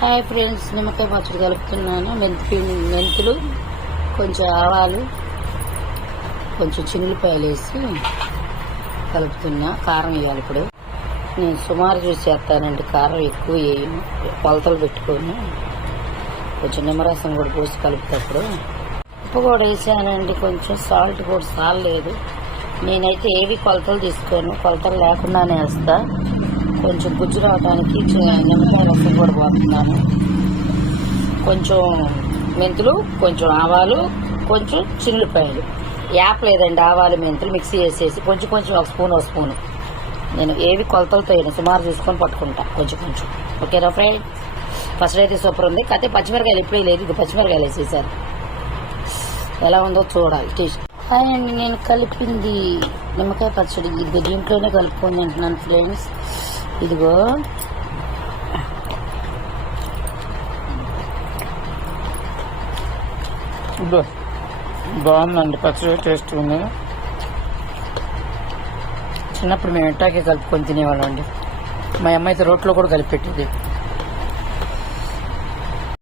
Hi friends, నిమ్మకాయ పచ్చడి కలుపుతున్నాను. మెంతులు, కొంచెం ఆవాలు, కొంచెం చిన్నులపాయలు వేసి కలుపుతున్నా. కారం వేయాలి. ఇప్పుడు నేను సుమారు చూసి చేస్తానండి, కారం ఎక్కువ వేయను, కొలతలు పెట్టుకొని. కొంచెం నిమ్మరసం కూడా పోసి కలుపుతప్పుడు ఉప్పు కూడా వేసానండి. కొంచెం సాల్ట్ కూడా సాలలేదు. నేనైతే ఏవి కొలతలు తీసుకోను, కొలతలు లేకుండానే వేస్తా. కొంచెం గుజ్జు రావడానికి నిమ్మకాయ రసం కూడా పోతున్నాను. కొంచెం మెంతులు, కొంచెం ఆవాలు, కొంచెం చిల్లిపాయలు. యాప్ లేదండి, ఆవాలు మెంతులు మిక్సీ వేసేసి కొంచెం ఒక స్పూన్. నేను ఏవి కొలతలతో వేయను, సుమారు చూసుకొని పట్టుకుంటా కొంచెం. ఓకేనా ఫ్రెండ్? ఫస్ట్ అయితే సూపర్ ఉంది. కాకపోతే పచ్చిమిరకాయలు ఎప్పుడూ లేదు, ఇది పచ్చిమిరకాయలు వేసేసారు. ఎలా ఉందో చూడాలి టేస్ట్. అండ్ నేను కలిపింది నిమ్మకాయ పచ్చడి ఇది దీంట్లోనే కలుపుకొని తింటున్నాను ఫ్రెండ్స్. ఇదిగో బాగుందండి పచ్చడి, టేస్ట్ ఉంది. చిన్నప్పుడు మేము ఎట్టాకే కలుపుకొని తినేవాళ్ళం అండి. మా అమ్మ అయితే రోట్లో కూడా కలిపి పెట్టేది.